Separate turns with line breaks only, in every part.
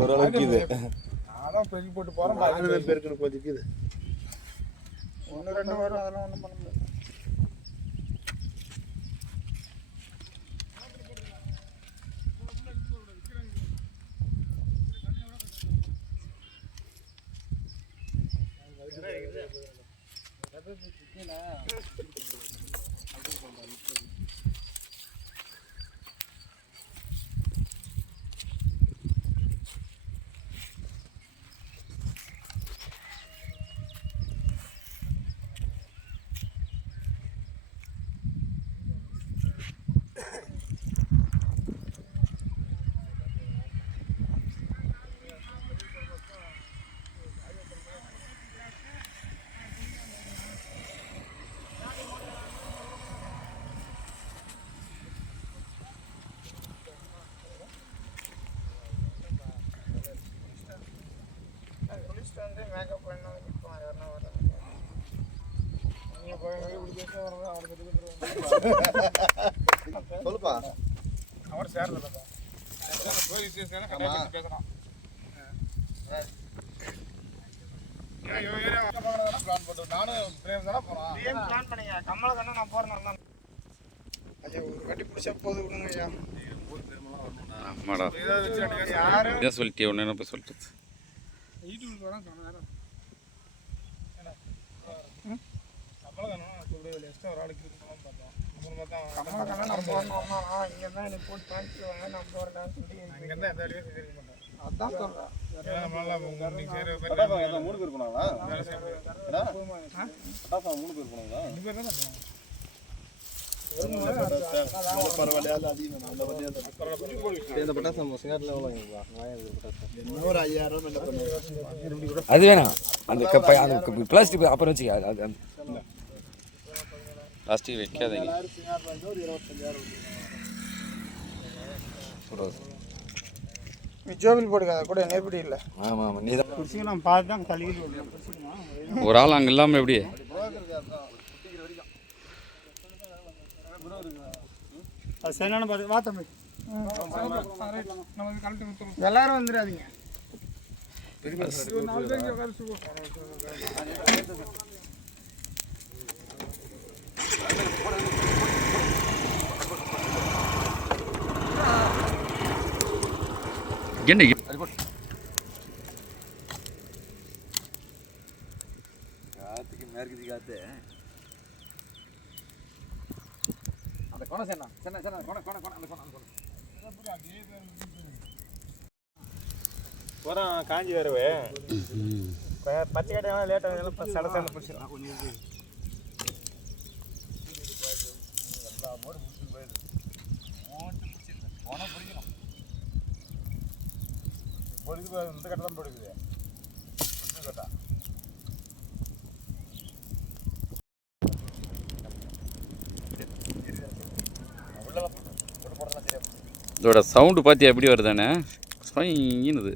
ஓரளவுக்கு இது.
அதான் பெருக்கி போட்டு போகிறோம்
நானும் பெருக்கணும் கொதிக்குது
ஒன்று ரெண்டு வரும் அதெல்லாம் ஒன்றும் பண்ண முடியாது.
சொல்லுப்பா.
அவர் சேரல போய் விசேஷம் கட்டாயம் பேசலாம் பிளான் போட்டு நானும் பிரேம் தானே போகிறோம்
பிளான் பண்ணீங்க கமல கண்ணா நான் தான்
ஐயா ஒரு கட்டி பிடிச்சா போது விடுங்க ஐயா
ஆமாடா
பேரும்
சொல்லிட்டே ஒன்று என்ன சொல்லிட்டு
யூடியூப் எக்ஸ்ட்ரா ஒரு ஆளுக்கு இருக்கணும் பார்த்தோம் அப்புறம் பார்த்தா
போறேன் நான் இங்க இருந்தா எனக்கு போட்டு சொல்லி
எந்த வேலையும் செஞ்சிருக்க
அதான்
மூணு பேர் போனாங்களா மூணு பேர் போனாங்களா
ரெண்டு பேர் தான்
ஐயாயிரம் நல்ல பண்ணுவோம்
அது வேணாம் அந்த கப்பை அந்த பிளாஸ்டிக் அப்புறம் வச்சுக்க
பிளாஸ்டிக் வைக்காதீங்க
ஜோபில் போட்டுக்காத கூட நெருப்படி இல்லை?
ஆமாம் ஆமாம் நீ தான்
குடிச்சிங்க நான் பார்த்து தான் குடிச்சிங்கன்னா
ஒரு ஆள் அங்கே இல்லாமல் எப்படி?
அது சரியான பார்த்து வா தம்பி. எல்லாரும் வந்துடாதீங்க
ஒரு நாலு பேருக்கு உட்கார சொல்லுவோம்
என்ன
காற்றுக்கு மேற்கு காற்று அந்த கோணம் சேனா சேனா சேனா கோணம் கோணம் கோணம் அந்த கோணம் அந்த
போகிறோம் காஞ்சி வரவே பச்சை கட்டையெல்லாம் லேட்டாக
இந்த கட்டை தான் கட்டா
இதோட சவுண்டு பார்த்தியா எப்படி வருதானே ஸ்பைங்கினுது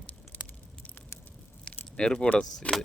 நெருப்போட இது.